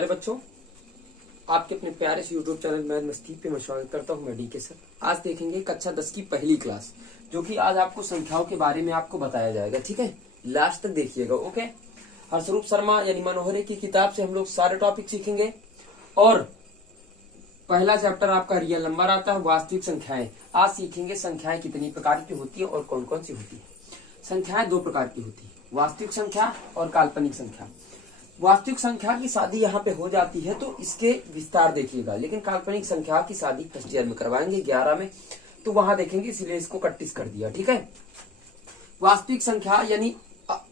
प्यारे बच्चों, आपके अपने प्यारे से यूट्यूब चैनल मैथ मस्ती पे मैं स्वागत करता हूँ। मैं डीके सर। आज देखेंगे कक्षा 10 की पहली क्लास, जो कि आज आपको संख्याओं के बारे में आपको बताया जाएगा। ठीक है, लास्ट तक देखिएगा। ओके, हर्षरूप शर्मा यानी मनोहरे की किताब से हम लोग सारे टॉपिक सीखेंगे। और पहला चैप्टर आपका रियल नंबर आता है, वास्तविक संख्याएं। आज सीखेंगे संख्याएं कितनी प्रकार की होती है और कौन कौन सी होती है। संख्याएं दो प्रकार की होती है, वास्तविक संख्या और काल्पनिक संख्या। वास्तविक संख्या की शादी यहाँ पे हो जाती है तो इसके विस्तार देखिएगा, लेकिन काल्पनिक संख्या की शादी फर्स्ट ईयर में करवाएंगे 11 में, तो वहां देखेंगे, इसलिए इसको 31 कर दिया। ठीक है, वास्तविक संख्या यानी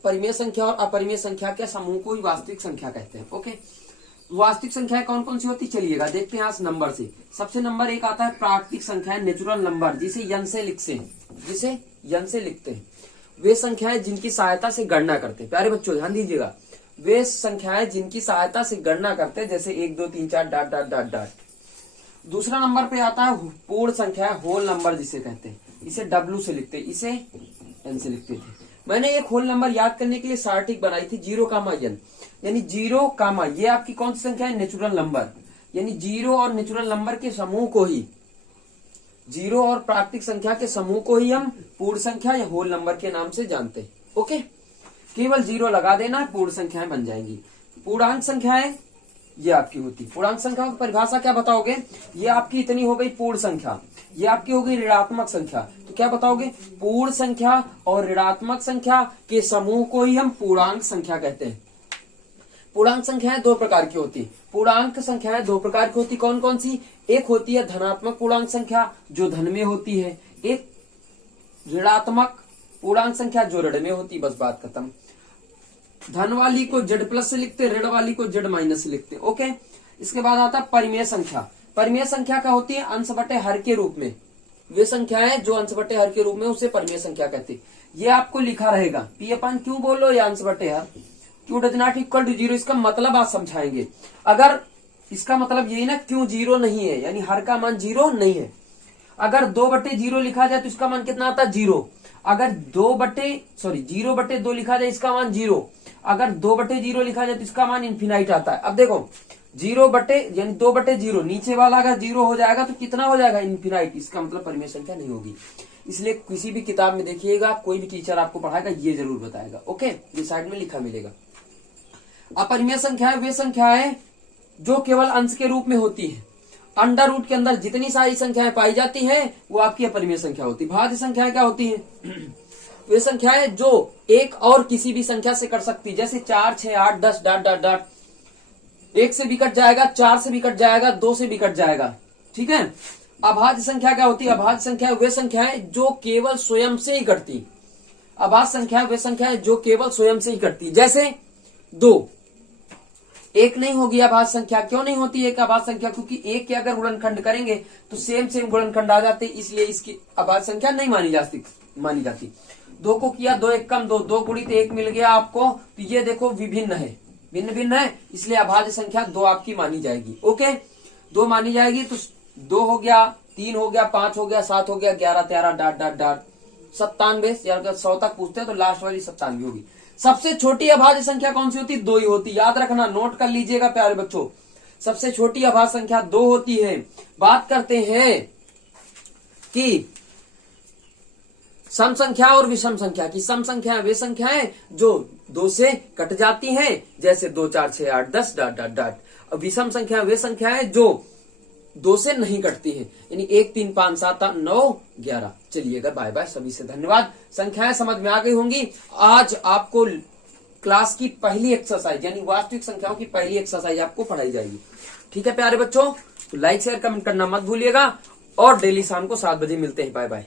परिमेय संख्या और अपरिमेय संख्या के समूह को ही वास्तविक संख्या कहते हैं। ओके, वास्तविक संख्याएं कौन कौन सी होती चलिएगा देखते हैं आज नंबर से। सबसे नंबर एक आता है प्राकृतिक संख्याएं, नेचुरल नंबर, जिसे यन से लिखते हैं। वे संख्याएं जिनकी सहायता से गणना करते हैं। प्यारे बच्चों ध्यान दीजिएगा, वे संख्याएं जिनकी सहायता से गणना करते हैं, जैसे 1 2 3 4 डॉट डॉट डॉट डॉट। दूसरा नंबर पे आता है पूर्ण संख्या, होल नंबर जिसे कहते हैं। इसे W से लिखते, इसे N से लिखते थे। मैंने एक होल नंबर याद करने के लिए सारठीक बनाई थी, 0, यानी 0, ये आपकी कौन सी संख्या है? Natural number. यानी 0 और नेचुरल नंबर के समूह को ही, 0 और प्राकृतिक संख्या के समूह को ही हम पूर्ण संख्या या होल नंबर के नाम से जानते हैं। ओके, केवल 0 लगा देना, पूर्ण संख्याएं बन जाएंगी। पूर्णांक संख्याएं ये आपकी होती। पूर्णांक संख्या की परिभाषा क्या बताओगे? ये आपकी इतनी हो गई पूर्ण संख्या, ये आपकी हो गई ऋणात्मक संख्या। तो क्या बताओगे? पूर्ण संख्या और ऋणात्मक संख्या के समूह को ही हम पूर्णांक संख्या कहते हैं। पूर्णांक संख्याएं दो प्रकार की होती। पूर्णांक संख्याएं दो प्रकार की होती, कौन कौन सी? एक होती है धनात्मक पूर्णांक संख्या, जो धन में होती है। एक ऋणात्मक पूर्णांक संख्या, जो ऋण में होती। बस बात खत्म। धन वाली को Z+ से लिखते, ऋण वाली को Z- से लिखते। ओके, इसके बाद आता है परिमेय संख्या। परिमेय संख्या क्या होती है? अंश बटे हर के रूप में। वे संख्याएं जो अंश बटे हर के रूप में, उसे परिमेय संख्या कहते हैं। ये आपको लिखा रहेगा, P/Q क्यों बोलो या अंश बटे हर, Q does not equal to 0। इसका मतलब आज समझाएंगे। अगर इसका मतलब यही ना, क्यों 0 नहीं है, यानी हर का मान 0 नहीं है। अगर 2/0 लिखा जाए तो इसका मान कितना आता है? 0। अगर 0/2 लिखा जाए इसका मान 0। अगर 2/0 लिखा जाए तो इसका मान इन्फिनाइट आता है। अब देखो 2/0, नीचे वाला अगर 0 हो जाएगा तो कितना हो जाएगा? इन्फिनाइट। इसका मतलब परिमेय संख्या नहीं होगी। इसलिए किसी भी किताब में देखिएगा, कोई भी टीचर आपको पढ़ाएगा, ये जरूर बताएगा। ओके, ये साइड में लिखा मिलेगा। अपरिमेय संख्याएं वे संख्याएं जो केवल अंश के रूप में होती है। अंडर रूट के अंदर जितनी सारी संख्याएं पाई जाती हैं वो आपकी अपरिमेय संख्या होती है। भाज्य संख्याएं क्या होती हैं? वे संख्याएं जो एक और किसी भी संख्या से कट सकती, जैसे 4 6 8 10 डॉट डॉट डॉट। 1 से भी कट जाएगा, 4 से भी कट जाएगा, 2 से भी कट जाएगा। ठीक है। अभाज्य संख्या क्या होती है? अभाज्य संख्या वे संख्याएं जो केवल स्वयं से ही कटती। अभाज्य संख्या वे संख्याएं जो केवल स्वयं से ही कटती, जैसे 2। एक नहीं होगी अभाज्य संख्या। क्यों नहीं होती एक अभाज्य संख्या? क्योंकि एक के अगर गुणनखंड करेंगे तो सेम गुणनखंड आ जाते, इसलिए इसकी अभाज्य संख्या नहीं मानी जाती। 2 को किया, 2 1 कम 2, 2 गुणित 1 मिल गया आपको, तो ये देखो विभिन्न है, भिन्न है, इसलिए अभाज्य संख्या 2 आपकी मानी जाएगी। ओके, 2 मानी जाएगी तो 2 हो गया, 3 हो गया, 5 हो गया, 7 हो गया, 11 13 डॉट डॉट डॉट 97। अगर 100 तक पूछते हैं तो लास्ट वाली 97 होगी। सबसे छोटी अभाज्य संख्या कौन सी होती? 2 ही होती। याद रखना, नोट कर लीजिएगा प्यारे बच्चों, सबसे छोटी अभाज्य संख्या 2 होती है। बात करते हैं कि सम संख्या और विषम संख्या की। सम संख्या वे संख्याएं जो 2 से कट जाती हैं, जैसे 2 4 6 8 10 डॉट डॉट डॉट। विषम संख्या वे संख्याएं जो 2 से नहीं कटती हैं, यानी 1 3 5 7 8 9 11। चलिएगा, बाय बाय, सभी से धन्यवाद। संख्याएं समझ में आ गई होंगी। आज आपको क्लास की पहली एक्सरसाइज यानी वास्तविक संख्याओं की पहली एक्सरसाइज आपको पढ़ाई जाएगी। ठीक है प्यारे बच्चों, तो लाइक शेयर कमेंट करना मत भूलिएगा, और डेली शाम को 7 बजे मिलते हैं। Bye bye.